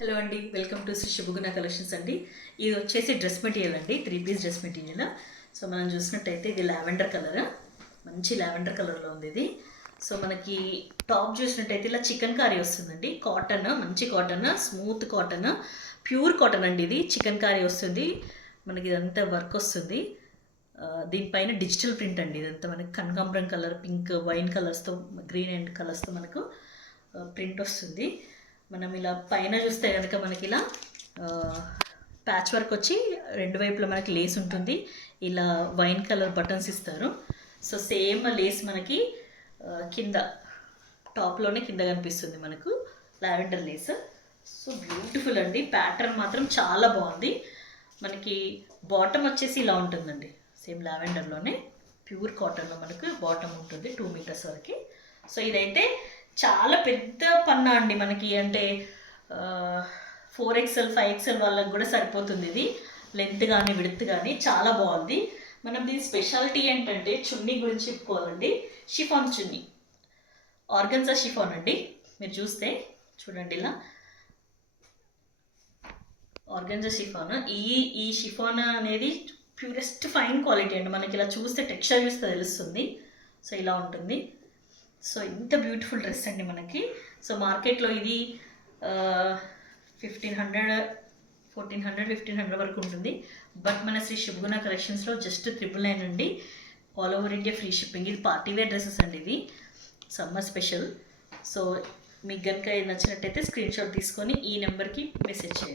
Hello అండి, welcome to Shri శుభగుణ collections అండి. ఇది వచ్చేసి డ్రెస్ మెటీరియల్ అండి, 3 పీస్ డ్రెస్ మెటీరియల్. సో మనం చూసినట్టయితే ఇది లావెండర్ కలర్, మంచి లావెండర్ కలర్లో ఉంది ఇది. సో మనకి టాప్ చూసినట్టయితే ఇలా చికెన్ కారీ వస్తుందండి, కాటన్, మంచి cotton, smooth cotton, pure cotton అండి. ఇది చికెన్ కారీ వస్తుంది మనకి, ఇదంతా వర్క్ వస్తుంది. దీనిపైన డిజిటల్ ప్రింట్ అండి. ఇదంతా మనకి కనకాంబరం కలర్, పింక్, వైన్ కలర్స్తో, గ్రీన్ అండ్ కలర్స్తో మనకు ప్రింట్ వస్తుంది. మనం ఇలా పైన చూస్తే కనుక మనకి ఇలా ప్యాచ్ వర్క్ వచ్చి రెండు వైపులా మనకి లేస్ ఉంటుంది. ఇలా వైన్ కలర్ బటన్స్ ఇస్తారు. సో సేమ్ లేస్ మనకి కింద టాప్లోనే కింద కనిపిస్తుంది మనకు లావెండర్ లేస్. సో బ్యూటిఫుల్ అండి, ప్యాటర్న్ మాత్రం చాలా బాగుంది. మనకి బాటమ్ వచ్చేసి ఇలా ఉంటుందండి, సేమ్ లావెండర్లోనే ప్యూర్ కాటన్లో మనకు బాటమ్ ఉంటుంది 2 మీటర్స్ వరకు. సో ఇదైతే చాలా పెద్ద పన్నా అండి మనకి, అంటే 4XL 5XL వాళ్ళకి కూడా సరిపోతుంది. ఇది లెంత్ కానీ విడ్త్ కానీ చాలా బాగుంది. మనం దీని స్పెషాలిటీ ఏంటంటే చున్నీ గురించి చెప్పుకోవాలండి. షిఫాన్ చున్నీ, ఆర్గన్జా షిఫాన్ అండి. మీరు చూస్తే చూడండి, ఇలా ఆర్గన్జా షిఫాన్. ఈ షిఫాన్ అనేది ప్యూరెస్ట్ ఫైన్ క్వాలిటీ అండి. మనకి ఇలా చూస్తే టెక్స్చర్ చూస్తే తెలుస్తుంది. సో ఇలా ఉంటుంది. సో ఇంత బ్యూటిఫుల్ డ్రెస్ అండి మనకి. సో మార్కెట్లో ఇది 1500, 1400, 1500 వరకు ఉంటుంది. బట్ మన శ్రీ శుభగుణ కలెక్షన్స్లో జస్ట్ 999 అండి. All over India free shipping. ఇది పార్టీవేర్ డ్రెస్సెస్ అండి, ఇది సమ్మర్ స్పెషల్. సో మీకు కనుక నచ్చినట్టయితే స్క్రీన్ షాట్ తీసుకొని ఈ నెంబర్కి మెసేజ్ చేయండి.